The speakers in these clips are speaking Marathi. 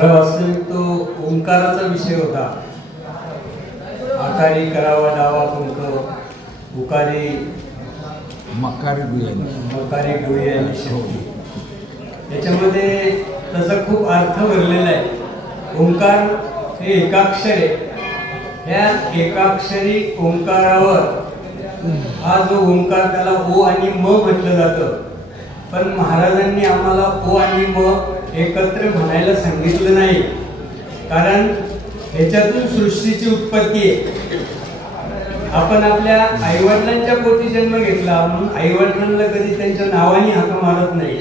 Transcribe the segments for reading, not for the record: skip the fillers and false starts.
खरं वास्तविक तो ओंकाराचा विषय होता. आकारी करावा डावा पंख, उकारी मकारी मकारी डोळ्याने शेवटी. त्याच्यामध्ये त्याचा खूप अर्थ भरलेला आहे. ओंकार हे एकाक्षर आहे. ह्या एकाक्षरी ओंकारावर हा जो ओंकार त्याला ओ आणि म म्हटलं जातं. पण महाराजांनी आम्हाला ओ आणि म एकत्र म्हणायला सांगितलं नाही, कारण ह्याच्यातून सृष्टीची उत्पत्ती आहे. आपण आपल्या आईवडिलांच्या पोटी जन्म घेतला म्हणून आईवडिलांना कधी त्यांच्या नावाने हाक मारत नाही.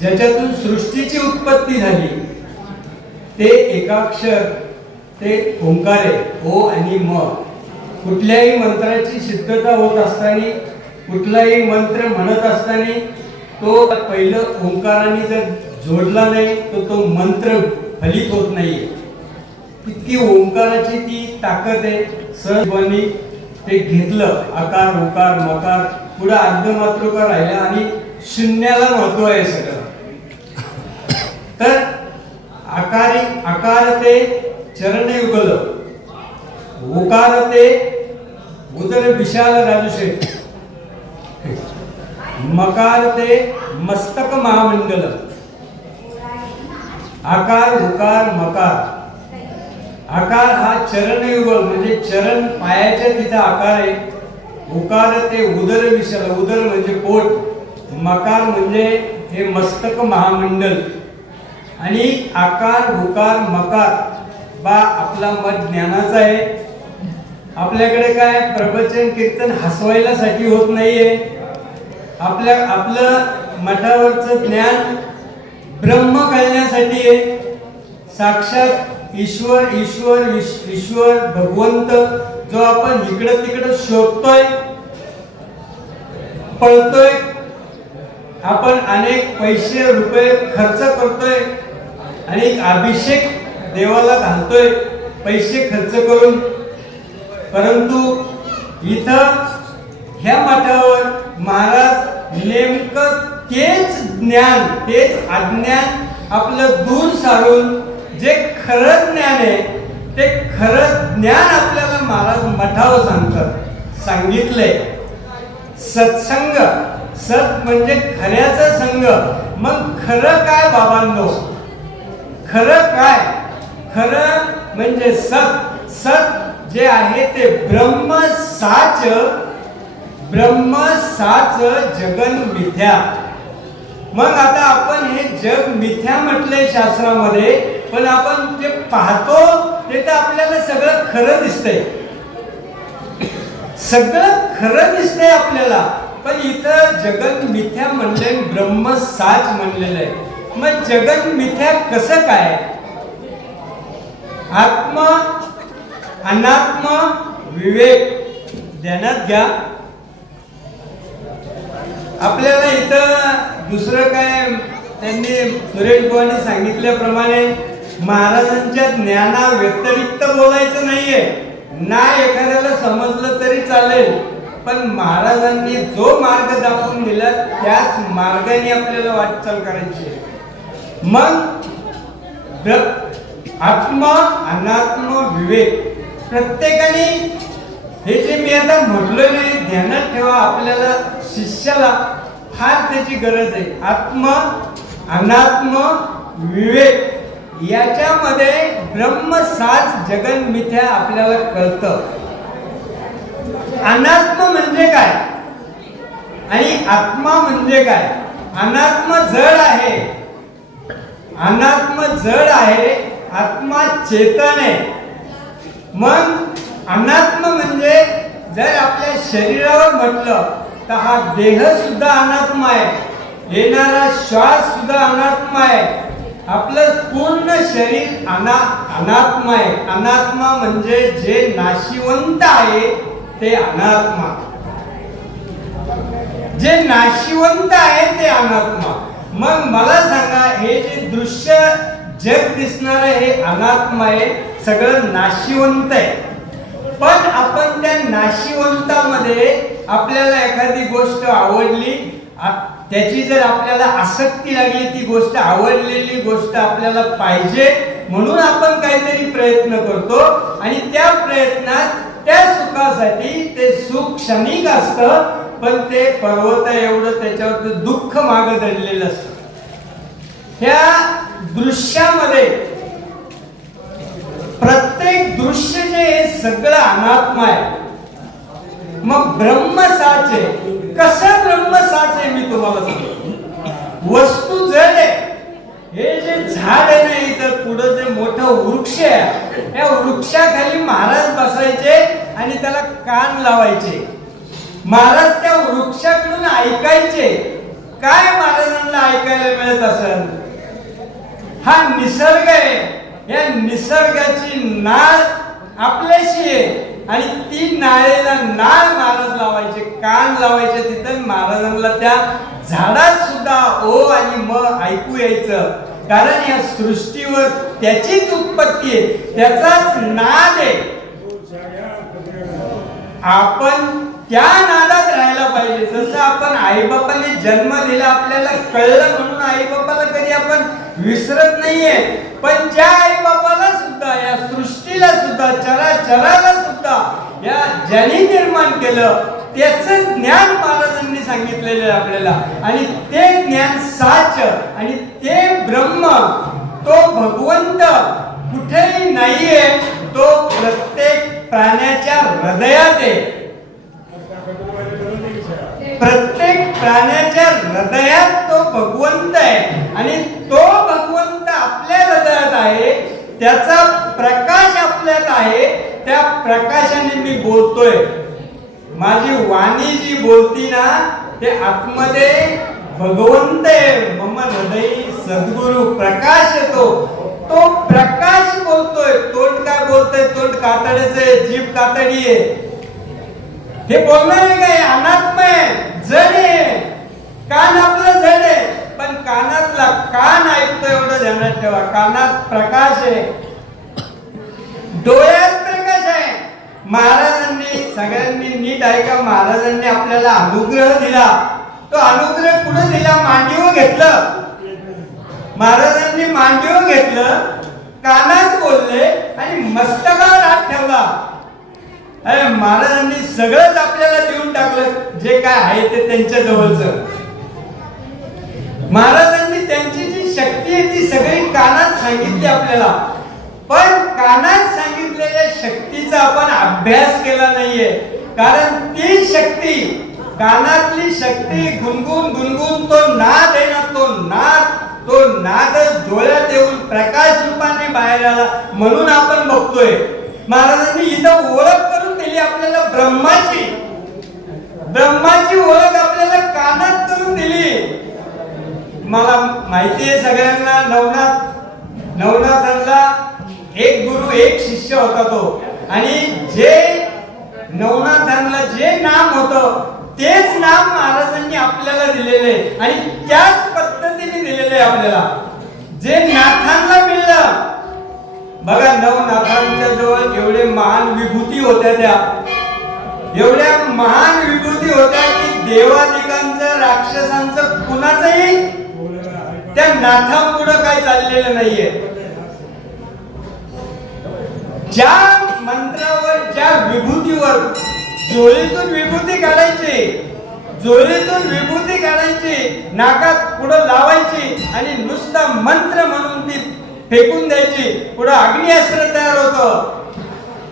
ज्याच्यातून सृष्टीची उत्पत्ती झाली ते एकाक्षर, ते ओंकार आहे. ओ आणि म. कुठल्याही मंत्राची सिद्धता होत असताना, कुठलाही मंत्र म्हणत असताना तो पहिलं ओंकाराने जर जोडला नाही तर तो मंत्र फलित होत नाहीये. इतकी ओंकाराची ती ताकद आहे. सहजपणे ते घेतलं, आकार उकार मकार, पुढे अर्धमातृका राहिला आणि शून्याला महत्व आहे सगळं. तर आकार ते चरणयुगल, उकार ते उदर विशाल राजूशेठ, मकार ते मस्तक महामंडल, आकार उकार मकार. आकार हा चरणयुगल म्हणजे चरण पायाच्या तिचा आकार आहे. उकार ते उदर विशाल, उदर म्हणजे पोट, मकार म्हणजे हे मस्तक महामंडल. आणि आकार उकार मकार बा आपला मत ज्ञानाचा आहे. आपल्याकडे काय प्रवचन कीर्तन हसवायलासाठी होत नाहीये. आपलं मठावरचं ज्ञान ब्रह्म कळण्यासाठी आहे. साक्षात ईश्वर भगवंत जो आपण इकडं तिकडं शोधतोय, पळतोय, आपण अनेक पैसे रुपये खर्च करतोय, अनेक अभिषेक देवाला घालतोय पैसे खर्च करून. परंतु इथं ह्या मठावर महाराज नेमकं तेच ज्ञान, तेच अज्ञान आपलं दूर सारून जे खरं ज्ञान आहे ते खरं ज्ञान आपल्याला महाराज मठावर सांगितलंय. सत्संग, सत म्हणजे खऱ्याचा संग. मग खरं काय बाबांनो? खरं काय? खरं म्हणजे सत. सत जे आहे ते ब्रह्म साच जगन मिथ्या. मग आता आपण हे जग मिथ्या म्हटलंय शास्त्रामध्ये, पण आपण जे पाहतो ते तर आपल्याला सगळं खरं दिसतंय. सगळं खरं दिसतंय आपल्याला, पण इथं जगन मिथ्या म्हणले, ब्रह्म साच म्हणलेलं आहे. मग जगन मिथ्या कसं काय? आत्म अनात्म विवेक ध्यानात घ्या. आपल्याला इथं दुसरं काय त्यांनी सुरेश भाऊंनी सांगितल्याप्रमाणे महाराजांच्या ज्ञाना व्यतिरिक्त बोलायचं नाहीये. ना एखाद्याला समजलं तरी चालेल, पण महाराजांनी जो मार्ग दाखवून दिला त्याच मार्गाने आपल्याला वाटचाल करायची आहे. मग आत्म अनात्म विवेक प्रत्येकाने, हे जे मी आता म्हटलोय नाही, ध्यानात ठेवा. आपल्याला शिष्याला फार त्याची गरज आहे. आत्म अनात्म विवेक याच्यामध्ये ब्रह्म साच जगन मिथ्या आपल्याला कळतं. अनात्म म्हणजे काय आणि आत्मा म्हणजे काय? अनात्म जड आहे, अनात्म जड आहे, आत्मा चेतन आहे. मग अनात्म म्हणजे जर आपल्या शरीरावर म्हटलं तर हा देह सुद्धा अनात्मा आहे, येणारा श्वास सुद्धा अनात्मा आहे, आपलं पूर्ण शरीर अनात्मा आहे. अनात्मा म्हणजे जे नाशिवंत आहे ते अनात्मा, जे नाशिवंत आहे ते अनात्मा. मग मला सांगा, हे जे दृश्य जग दिसणार हे अनात्मा आहे, सगळं नाशिवंत आहे. पण आपण त्या नाशिवंतामध्ये आपल्याला एखादी गोष्ट आवडली, त्याची जर आपल्याला आसक्ती लागली, ती गोष्ट आवडलेली गोष्ट आपल्याला पाहिजे, म्हणून आपण काहीतरी प्रयत्न करतो आणि त्या प्रयत्नात त्या सुखासाठी ते सुख क्षणिक असतं, पण ते पर्वत एवढं त्याच्यावर दुःख मागं दडलेलं असतं. ह्या दृश्यामध्ये प्रत्येक दृश्य जे हे सगळं अनात्म आहे. मग ब्रह्म साच आहे. कसं ब्रह्म साच आहे मी तुम्हाला सांगतो. वस्तू जड आहे. हे जे झाड आहे ना इथं पुढं जे मोठं वृक्ष आहे, त्या वृक्षाखाली महाराज बसायचे आणि त्याला कान लावायचे. महाराज त्या वृक्षाकडून ऐकायचे. काय महाराजांना ऐकायला मिळत असेल? हा निसर्ग आहे. या निसर्गाची नाळ आपल्याशी आहे आणि ती नाळेला नाळ महाराज लावायचे, कान लावायचे. तिथं महाराजांना त्या झाडात सुद्धा ओ आणि म ऐकू यायचं. कारण या सृष्टीवर त्याचीच उत्पत्ती आहे, त्याचाच नाद आहे. आपण त्या नादात राहायला पाहिजे. जसं आपण आईबापाने जन्म दिला, आपल्याला कळलं म्हणून आईबापाला कधी आपण विसरत नाहीये. पण ज्या आईबापाला सुद्धा, या सृष्टीला सुद्धा, चराचराला सुद्धा या ज्यांनी निर्माण केलं त्याचं ज्ञान महाराजांनी सांगितलेलं आहे आपल्याला. आणि ते ज्ञान साच आणि ते ब्रह्म, तो भगवंत कुठेही नाहीये. तो प्रत्येक प्राण्याच्या हृदयात आहे. प्रत्येक प्राण्याच्या हृदयात तो भगवंत आहे आणि तो भगवंत आपल्या हृदयात आहे. त्याचा प्रकाश आपल्यात आहे. त्या प्रकाशाने मी बोलतोय. माझी वाणी जी बोलती ना, ते आतमध्ये भगवंत आहे. मम हृदय सद्गुरु प्रकाश येतो. तो प्रकाश बोलतोय. तोंड काय बोलतोय? तोंड कातडीचं आहे, जीभ कातडी आहे. हे बोलणार काय? अनात्म आहे, जड आहे. कान आपलं जड आहे, पण कानातला कान ऐकतो एवढं ध्यानात ठेवा. कानात प्रकाश आहे, डोळ्यात प्रकाश आहे. महाराजांनी, सगळ्यांनी नीट ऐका, महाराजांनी आपल्याला अनुग्रह दिला. तो अनुग्रह कुठे दिला? मांडीवर घेतलं. महाराजांनी मांडीवर घेतलं, कानात बोलले आणि मस्तकावर हात ठेवला. अरे महाराजांनी सगळंच आपल्याला देऊन टाकलं. जे काय आहे ते त्यांच्या जवळचं. महाराजांनी त्यांची जी शक्ती आहे ती सगळी कानात सांगितली आपल्याला. पण कानात सांगितलेल्या शक्तीचा आपण अभ्यास केला नाहीये. कारण ती शक्ती, कानातली शक्ती गुणगुण गुणगुण तो नाद आहे ना, तो नाद डोळ्यात येऊन प्रकाश रूपाने बाहेर आला. म्हणून आपण बघतोय. महाराजांनी इथं ओळख करून दिली आपल्याला ब्रह्माची. ब्रह्माची ओळख आपल्याला कानात करून दिली. मला माहिती आहे सगळ्यांना, नवनाथांना एक गुरु एक शिष्य होता तो. आणि जे नवनाथांना जे नाम होतं तेच नाम महाराजांनी आपल्याला दिलेले आणि त्याच पद्धतीने दिलेले आपल्याला. जे नाथांना मिळलं, बघा नवनाथांच्या जवळ एवढे महान विभूती होत्या. त्या एवढ्या महान विभूती होत्या की देवादिकांचं, राक्षसांचं कुणाचंही त्या नाथांपुढं काय चाललेलं नाहीये. ज्या मंत्रावर, ज्या विभूतीवर जोळीतून विभूती काढायची, नाकात पुढं लावायची आणि नुसता मंत्र म्हणून ती फेकून द्यायची. पुढं अग्निअस्त्र तयार होतं,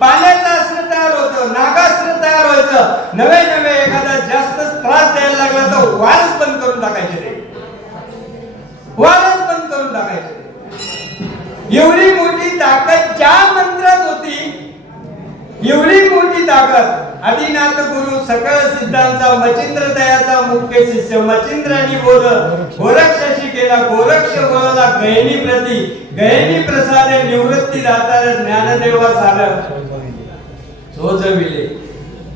पाण्याचं अस्त्र तयार होतं, नागास्त्र तयार व्हायचं. नवे एखादा जास्त त्रास द्यायला लागला तर वारच बंद करून टाकायचे. ते वारच बंद करून टाकायचे. एवढी मोठी ताकद ज्या मंत्रात होती, एवढी मोठी ताकद. आदिनाथ गुरु सकळ सिद्धांचा मचिंद्र दयाचा मुख्य शिष्य. मचिंद्रांनी बोल गोरक्षाशी केला, गोरक्ष बोलला गयनी प्रती, गयनी प्रसादे निवृत्ती दातार ज्ञानदेवा सार चोजविले.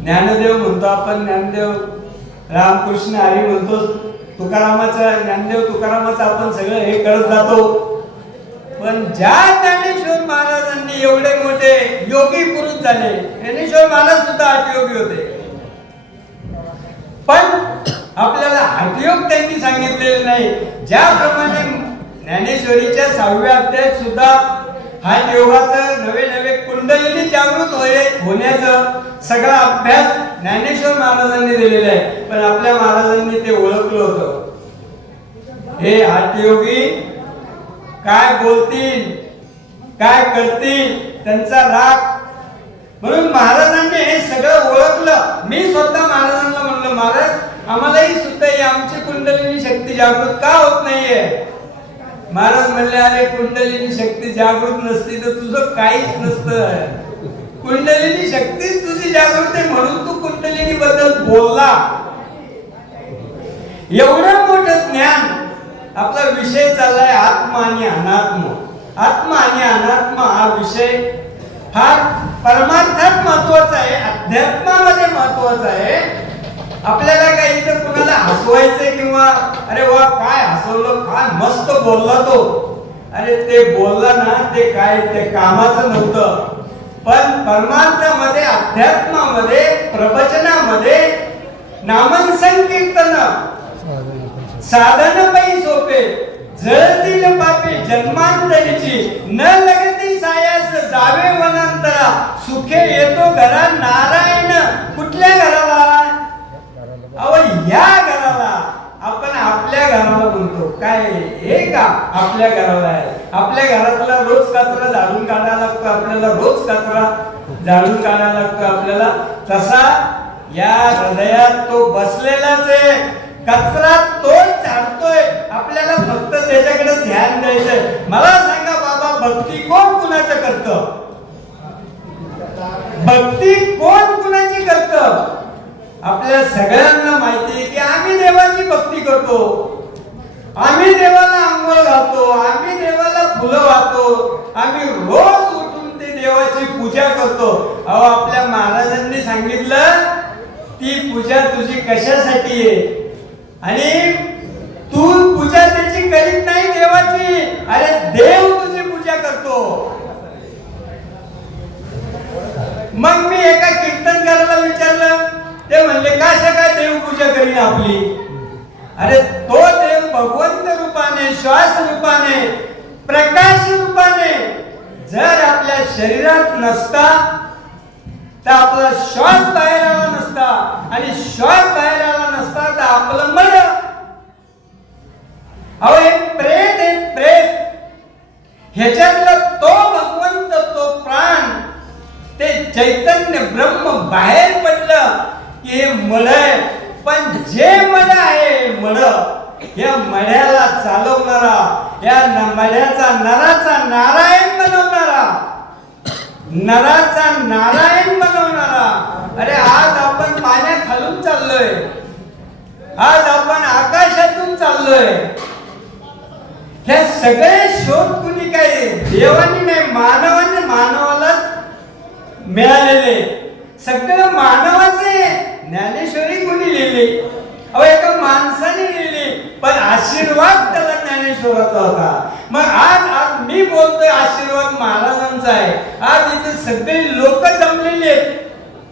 ज्ञानदेव म्हणतो आपण, ज्ञानदेव रामकृष्ण हरी म्हणतो. तुकारामाचा, ज्ञानदेव तुकारामाचा आपण सगळं हे कळत जातो. पण ज्या ज्ञानेश्वर महाराजांनी एवढे मोठे योगी पुरुष झाले, ज्ञानेश्वर महाराज सुद्धा हठयोगी होते. पण आपल्याला हठयोग त्यांनी सांगितलेले नाही. ज्याप्रमाणे ज्ञानेश्वरीच्या 6व्या अध्यायात सुद्धा हात योगाचं नवे नवे कुंडलिनी जागृत होण्याचं सगळा अभ्यास ज्ञानेश्वर महाराजांनी दिलेला आहे. पण आपल्या महाराजांनी ते ओळखलं होतं. हे हठयोगी काय बोलतील काय करतील त्यांचा राग, म्हणून महाराजांनी हे सगळं ओळखलं. मी स्वतः महाराजांना म्हणलं, महाराज आम्हालाही सुद्धा ही आमची कुंडलिनी शक्ती जागृत का होत नाहीये? महाराज म्हणले, अरे कुंडलिनी शक्ती जागृत नसती तर तुझं काहीच नसतं. कुंडलिनी शक्तीच तुझी जागृत आहे म्हणून तू कुंडलिनी बद्दल बोलला. एवढं मोठं ज्ञान. आपला विषय चाललाय आत्मा आणि अनात्म. आत्मा आणि अनात्मा हा विषय फार परमार्थात महत्वाचा आहे, अध्यात्मामध्ये महत्वाचा आहे. आपल्याला काही इथं कुणाला हसवायचंय किंवा अरे वा काय हसवलं, काय मस्त बोलला तो, अरे ते बोलला ना ते काय ते कामाचं नव्हतं. पण परमार्थामध्ये अध्यात्मामध्ये प्रवचनामध्ये नामन संकीर्तन साधन पै सोपे जळतील पापी जन्मांतरीची न लगती सायास जावे वनांतरा सुखे येतो घरा नारायण. कुठल्या घराला? अहो या घराला. आपण आपल्या घराला म्हणतो काय हे का आपल्या घराला आहे. आपल्या घरातला रोज कचरा झाडून काढायला लागतो आपल्याला, रोज कचरा झाडून काढायला लागतो आपल्याला. तसा या हृदयात तो बसलेलाच आहे. कचरा तोच झाडतोय, आपल्याला फक्त त्याच्याकडे ध्यान द्यायचंय. मला सांगा बाबा, भक्ती कोण कुणाचं करतं? भक्ती कोण कुणाची करतं? आपल्या सगळ्यांना माहिती आहे की आम्ही देवाची भक्ती करतो, आम्ही देवाला आंघोळ घालतो, आम्ही देवाला फुलं वाहतो, आम्ही रोज उठून ते देवाची पूजा करतो. अहो आपल्या महाराजांनी सांगितलं ती पूजा तुझी कशासाठी आहे आणि तू पूजा त्याची करीत नाही देवाची, अरे देव तुझी पूजा करतो. मग मी एका कीर्तनकाराला विचारलं, ते म्हणले कशा काय देव पूजा करीन आपली? अरे तो देव भगवंत रूपाने, श्वास रूपाने, प्रकाश रूपाने जर आपल्या शरीरात नसता तर आपला श्वास बाहेर आला नसता आणि श्वास बाहेर आला नसता तर आपलं मन. अहो हे प्रेत आहे, प्रेत. ह्याच्यातला तो भगवंत, तो प्राण, ते चैतन्य ब्रह्म बाहेर पडलं की हे मड आहे. पण जे मड आहे, मड, या मड्याला चालवणारा, या मड्याचा नराचा नारायण बनवणारा, नराचा नारायण बनवणारा. अरे आज आपण पाण्याखालून चाललोय, आज आपण आकाशातून चाललोय. हे सगळे शोध कुणी काय देवानी नाही, मानवाने मानवाला मिळालेले. सगळं मानवाचे. ज्ञानेश्वरी कोणी लिहिली? अहो एका माणसाने लिहिली, पण आशीर्वाद त्याला ज्ञानेश्वराचा होता. मग आज मी बोलतोय आशीर्वाद महाराजांचा आहे. आज इथे सगळे लोक जमलेले आहेत,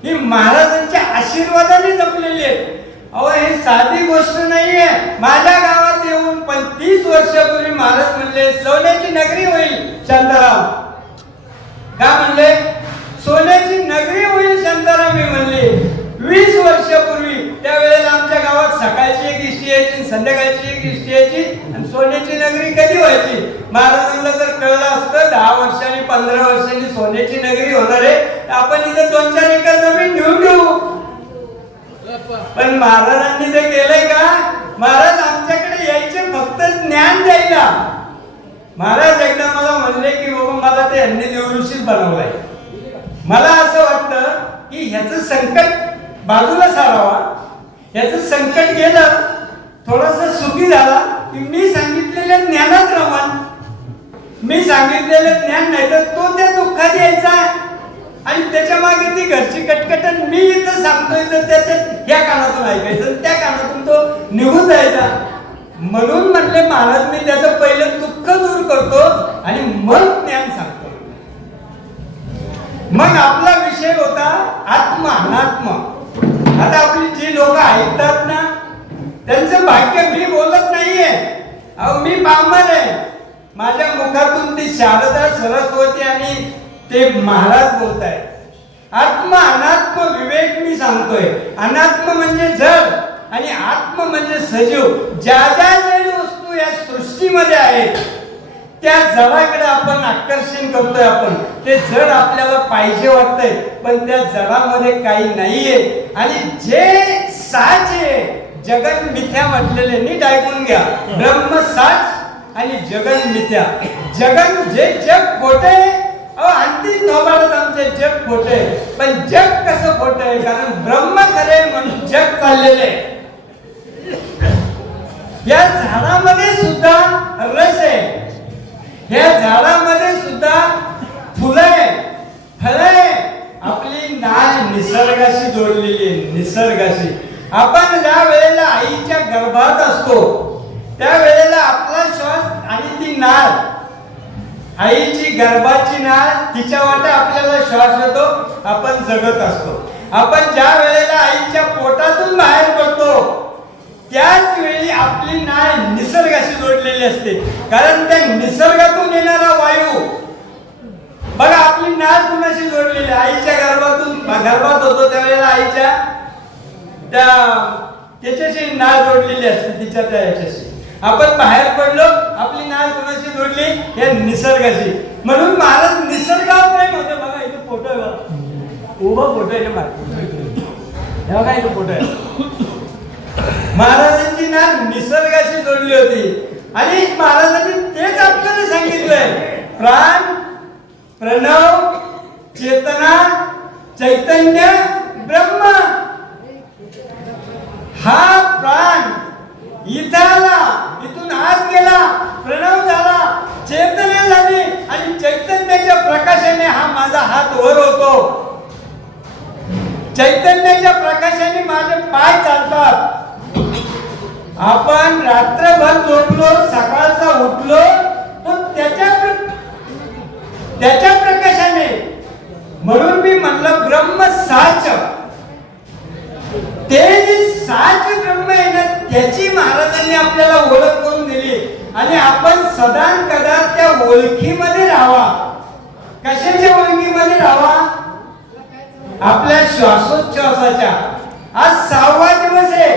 ही महाराजांच्या आशीर्वादाने जमलेली आहेत. अहो ही साधी गोष्ट नाहीये. माझ्या गावात येऊन 35 वर्षापूर्वी महाराज म्हणले सोन्याची नगरी होईल शांताराम. का म्हणले? सोन्याची नगरी होईल शांताराम. मी म्हणले 20 वर्षापूर्वी त्यावेळेला आमच्या गावात सकाळची एक इष्टी यायची, संध्याकाळची एक इष्टी यायची आणि सोन्याची नगरी कधी व्हायची? महाराजांना जर कळलं असतं 10 वर्षांनी 15 वर्षांनी सोन्याची नगरी होणार आहे तर आपण इथे 2-4 एकर जमीन घेऊन घेऊ. पण महाराजांनी ते केलंय का? महाराज आमच्याकडे यायचे फक्त ज्ञान द्यायला. महाराज एकदा मला म्हणले की बाबा मला ते यांनी देवऋषीच बनवलंय. मला असं वाटतं की ह्याचं संकट बाजूला सारावा, ह्याचं संकट गेलं, थोडासा सुखी झाला की मी सांगितलेल्या ज्ञानात रमण. मी सांगितलेलं ज्ञान नाही तर तो त्या दुःखात यायचा आणि त्याच्या मागे ती घरची कटकटन मी इथं सांगतोय तर त्याच्यात या कानातून ऐकायचं, त्या कानातून तो निघून जायचा. म्हणून म्हटले महाराज मी त्याचं पहिलं दुःख दूर करतो आणि मग ज्ञान सांगतो. मग आपला विषय होता आत्मा अनात्मा. आता आपली जी लोक ऐकतात ना त्यांचं भाग्य. मी बोलत नाहीये, अहो मी बामण आहे, माझ्या मुखातून ती शारदा सरस्वती आणि ते महाराज बोलतायत. आत्म अनात्म विवेक मी सांगतोय. अनात्म म्हणजे जड आणि आत्म म्हणजे सजीव. ज्या ज्या जड वस्तू या सृष्टीमध्ये आहेत त्या जडाकडे आपण आकर्षण करतोय. आपण ते जड आपल्याला पाहिजे वाटतंय, पण त्या जडामध्ये काही नाहीये. आणि जे साच आहे, जगन मिथ्या म्हटलेले, नीट ऐकून घ्या. ब्रह्म साच आणि जगन मिथ्या. जगन जे जग खोटे, अंतिम नोबाडत आमचे जग खोटे. पण जग कसं खोट आहे? कारण ब्रह्म खरे म्हणून जग चाललेले. या झाडामध्ये सुद्धा रस आहे, या झाडामध्ये सुद्धा फुलं आहे, फळ आहे. आपली नाळ निसर्गाशी जोडलेली आहे, निसर्गाशी. आपण ज्या वेळेला आईच्या गर्भात असतो त्या वेळेला आपला श्वास आणि ती नाळ, आईची गर्भाची नाळ, तिच्या वाटे आपल्याला श्वास येतो, आपण जगत असतो. आपण ज्या वेळेला आईच्या पोटातून बाहेर पडतो त्याच वेळी आपली नाळ निसर्गाशी जोडलेली असते. कारण त्या निसर्गातून येणारा वायू, बघा आपली नाळ कुणाशी जोडलेली? आईच्या गर्भात होतो त्यावेळेला आईच्या त्याच्याशी नाळ जोडलेली असते, तिच्या त्या याच्याशी. आपण बाहेर पडलो, आपली नाळ कुणाशी जोडली? या निसर्गाशी. म्हणून महाराज निसर्गावर प्रेम होते. बघा इथे फोटो आहे, बघा उभा फोटो आहे महाराज, बघा इथे फोटो आहे. महाराजांची नाळ निसर्गाशी जोडली होती. आणि महाराजांनी तेच आपल्याला सांगितलंय. प्राण, प्रणव, चेतना, चैतन्य, ब्रह्म. हा प्राण इथं आला, इथून आत गेला, प्रणव झाला, चेतना झाली आणि चैतन्याच्या प्रकाशाने हा माझा हात वर होतो. चैतन्याच्या प्रकाशाने माझे पाय चालतात. आपण रात्रभर झोपलो, सकाळचा उठलो तर त्याच्या प्रकाशाने. म्हणून मी म्हणलं ब्रह्म साच. ते जे साच ब्रह्म आहे ना, त्याची महाराजांनी आपल्याला ओळख करून दिली. आणि आपण सदा कदा त्या ओळखीमध्ये राहावा. कशाच्या ओळखीमध्ये राहावा? आपल्या श्वासोच्छ्वासाच्या. आज 6वा दिवस आहे,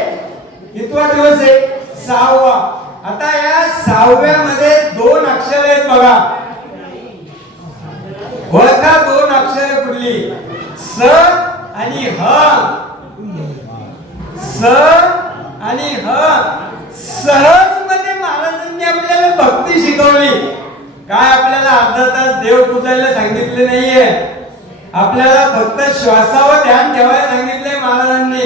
कितवा दिवस आहे? 6वा. आता या 6व्यामध्ये 2 अक्षर आहेत बघा. ओळखा 2 अक्षर कुठली? स आणि ह. स आणि ह. सहज मध्ये महाराजांनी आपल्याला भक्ती शिकवली. काय आपल्याला अर्धा तास देव पूजायला सांगितले नाहीये. आपल्याला फक्त श्वासावर ध्यान ठेवायला सांगितले महाराजांनी.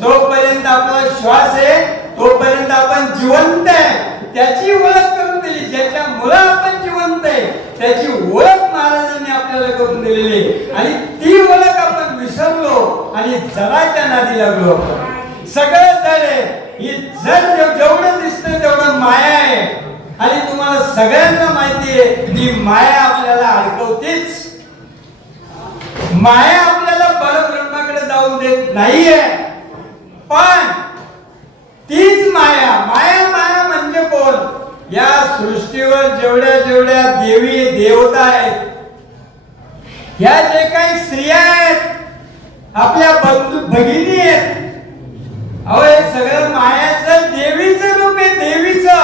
जोपर्यंत आपला श्वास आहे तोपर्यंत आपण जिवंत आहे, त्याची ओळख करून दिली. ज्याच्यामुळे आपण जिवंत आहे त्याची ओळख महाराजांनी आपल्याला करून दिलेली. आणि ती ओळख आपण विसरलो आणि जडाच्या नादी लागलो. सगळं जड आहे. ही जड जेवढं दिसतं तेवढं माया आहे. आणि तुम्हाला सगळ्यांना माहिती आहे की माया आपल्याला अडकवतेच. माया आपल्याला परब्रह्माकडे जाऊन देत नाहीये. पण तीच माया, माया म्हणजे कोण? या सृष्टीवर जेवढ्या देवी देवता आहेत, या जे काही स्त्रिया आहेत, आपल्या भगिनी आहेत, अहो हे सगळं मायाचं देवीचं रूप आहे. देवीचं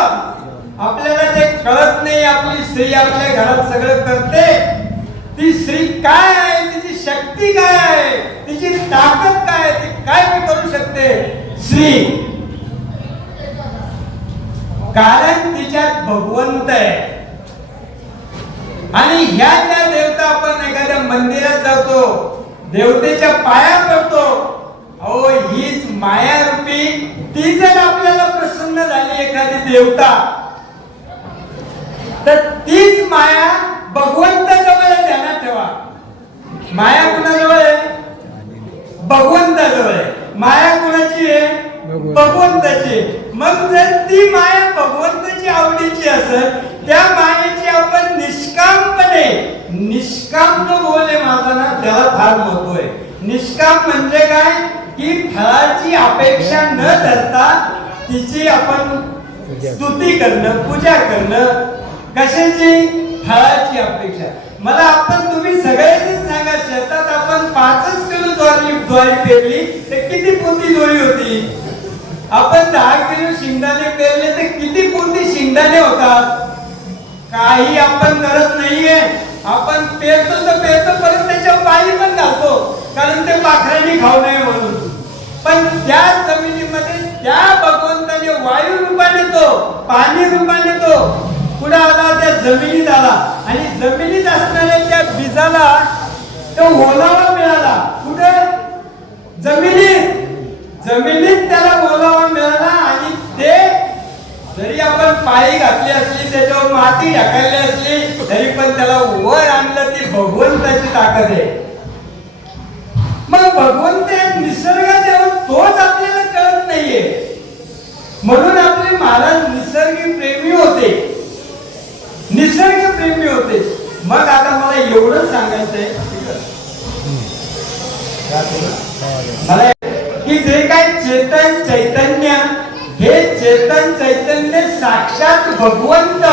आपल्याला ते कळत नाही. आपली स्त्री आपल्या घरात सगळं करते. ती स्त्री काय आहे, तिची शक्ती काय आहे, तिची ताकद काय आहे, ती काय करू शकते स्त्री? कारण तिच्यात भगवंत आहे. आणि ह्या ज्या देवता, आपण एखाद्या मंदिरात जातो, देवतेच्या पाया पडतो, अहो हीच माया रूपी. ती जर आपल्याला प्रसन्न झाली एखादी देवता, तर तीच माया भगवंताजवळ ध्यानात ठेवा. माया कुणाजवळ आहे? भगवंताजवळ आहे. माया कुणाची आहे? भगवंताची. मग जर ती माया भगवंताची आवडीची असेल, त्या मायेची आपण निष्कामपणे, निष्काम जो बोल आहे माझा ना, त्याला फार महत्व आहे. निष्काम म्हणजे काय? की फळाची अपेक्षा न धरता तिची आपण स्तुती करणं, पूजा करणं, कशाची? फळाची अपेक्षा. मला आपण तुम्ही सगळेच सांगा, शेतात आपण 5 किलो ज्वारी पेरली तर किती पोती ज्वारी होती? आपण 10 किलो शेंगदाणे पेरले तर किती पोती शेंगदाणे होतात? काही आपण करत नाहीये. आपण पेरतो तर पेरतो, परत त्याच्यावर पाणी पण घालतो, कारण ते पाखरांनी खाऊ नये म्हणून. पण त्या जमिनीमध्ये त्या भगवंताने वायू रूपाने तो, पाणी रूपाने तो पुढे आला, त्या जमिनीत आला आणि जमिनीत असणाऱ्या त्या बीजाला तो ओलावा मिळाला. कुठे? जमिनीत. जमिनीत त्याला ओलावा मिळाला आणि ते जरी आपण पाळी घातली असली, त्याच्यावर माती ढकलली असली, तरी पण त्याला वर आणलं. ती भगवंताची ताकद आहे. मग भगवंत निसर्गात येऊन तोच आपल्याला कळत नाहीये. म्हणून आपले महाराज निसर्ग प्रेमी होते, निसर्ग प्रेमी होते. मग आता मला एवढं सांगायचंय मला की जे काय चेतन चैतन्य, हे चेतन चैतन्य साक्षात भगवंत,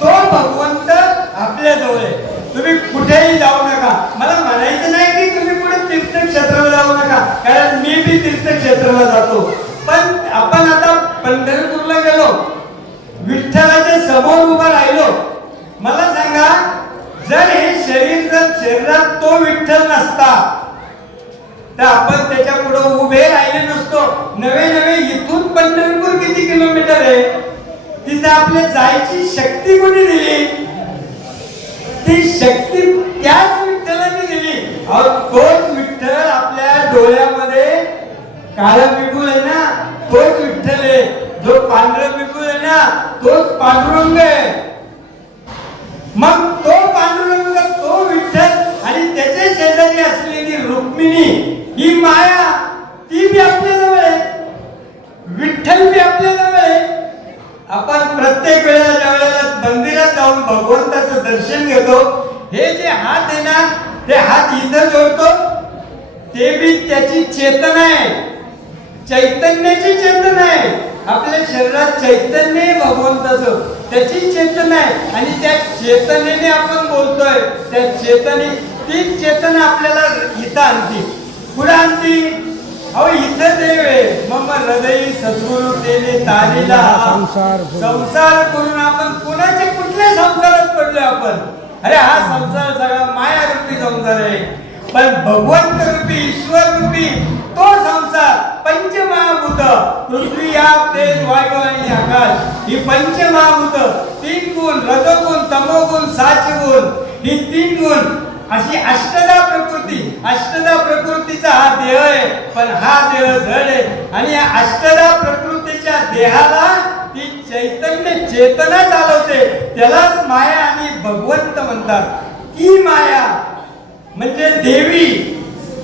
तो भगवंत आपल्या जवळ आहे. तुम्ही कुठेही जाऊ नका. मला म्हणायचं नाही की तुम्ही कुठे तीर्थक्षेत्राला जाऊ नका, कारण मी बी तीर्थक्षेत्राला जातो. पण आपण आता पंढरपूरला गेलो, विठ्ठलाच्या समोर उभा राहिलो. मला सांगा, जर हे शरीरात तो विठ्ठल नसता तर आपण त्याच्या पुढे उभे राहिले नसतो. नवे इथून पंढरपूर किती किलोमीटर आहे? तिथे आपल्या जायची शक्ती कोणी दिली? ती शक्ती त्याच विठ्ठलाने दिली. तोच विठ्ठल आपल्या डोळ्यामध्ये काळं बिगुल आहे ना, तोच विठ्ठल आहे. जो पांढरं बिगुल आहे ना, तोच पांडुरंग आहे. मग तो पांडुरंग, तो विठ्ठल आणि त्याच्या शेजारी असलेली रुक्मिणी, ही माया, ती बी आपल्या जवळ आहे. विठ्ठल बी आपल्या जवळ आहे. आपण प्रत्येक वेळेला ज्या वेळेला मंदिरात जाऊन भगवंताचं दर्शन घेतो, हे जे हात आहे ना, ते हात इथं जोडतो, ते बी त्याची चेतना आहे, चैतन्याची चेतना आहे. आपल्या शरीरात चैतन्य आहे भगवंताचं, त्याची चेतना आहे. आणि त्या चेतनेने आपण बोलतोय, त्या तीच चेतना आपल्याला इथं आणती. पुढे आणती. अहो इथं देव आहे. मग हृदय सद्गुरु तेने तारीला संसार करून आपण कुणाचे कुठल्या संसारात पडलोय आपण? अरे हा संसार सगळा माया रूपी संसार आहे. पण भगवंत रूपी, ईश्वर रूपी तो संसार, पंचमहाभूत, पृथ्वी आप तेज वायू आणि आकाश, ही पंचमहाभूत, 3 गुण, रजोगुण तमोगुण साचगुण, ही 3 गुण अशी अष्टदा प्रकृती. अष्टदा प्रकृतीचा हा देह आहे, पण हा देह जड आहे. आणि या अष्टदा प्रकृतीच्या देहाला ती चैतन्य चेतना चालवते. त्यालाच माया आणि भगवंत म्हणतात. ती माया म्हणजे देवी,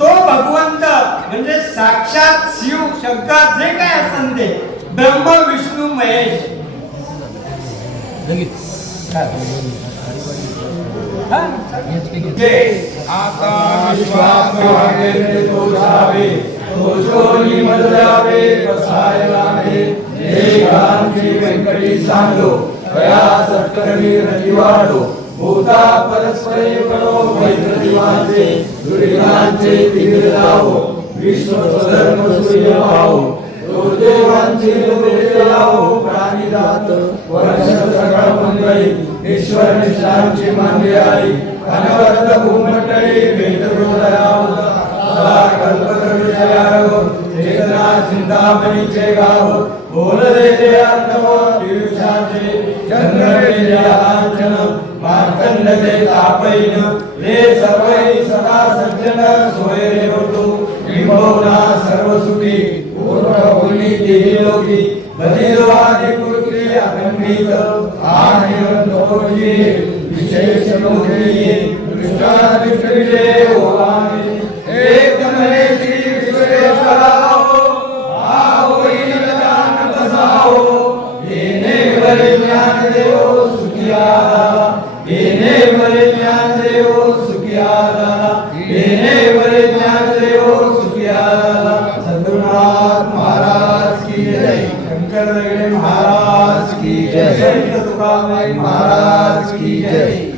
तो भगवंत म्हणजे साक्षात शिव शंकर, जे काय असेल ते ब्रह्म विष्णू महेश. व्यंकटी सांगो कया सत्कर्मी रतिवाडो भूता परस्परे करो मैत्रीवांचे दुर्गांचे तिघ लावो विश्व स्वधर्म सूर्य भावो देवांचे लोके लावो प्राणी दात वर्ष सकाळ मंगळी ईश्वर निशांची मांडी आई अनवरत भूमंडळी भेट हृदयावत सदा कल्पतरुजयारो चेतना चिंतामणीचे गाव बोलले ते अर्णव दिवसाचे चंद्रके लांछन मार्कंडचे तापैन ते सर्वै सदा सज्जन सोयरे होतो निभवना सर्व सुखी पूर्वभूमी देही लोकी बलिर्वादी कृती अखंडित आनिरंतोजी विशेष लोकी दृष्टादिष्टिजे ओवामी एक मने श्री विश्वेश्वराहो आओई दान बसाओ येने बरे ज्ञान देवो सुखियाला येने बरे ज्ञान देवो सुखियाला येने बरे ज्ञान देवो सुखियाला. सद्गुरुनाथ महाराज की जय. शंकर दगडे महाराज की जय. संत तुकाराम महाराज की जय.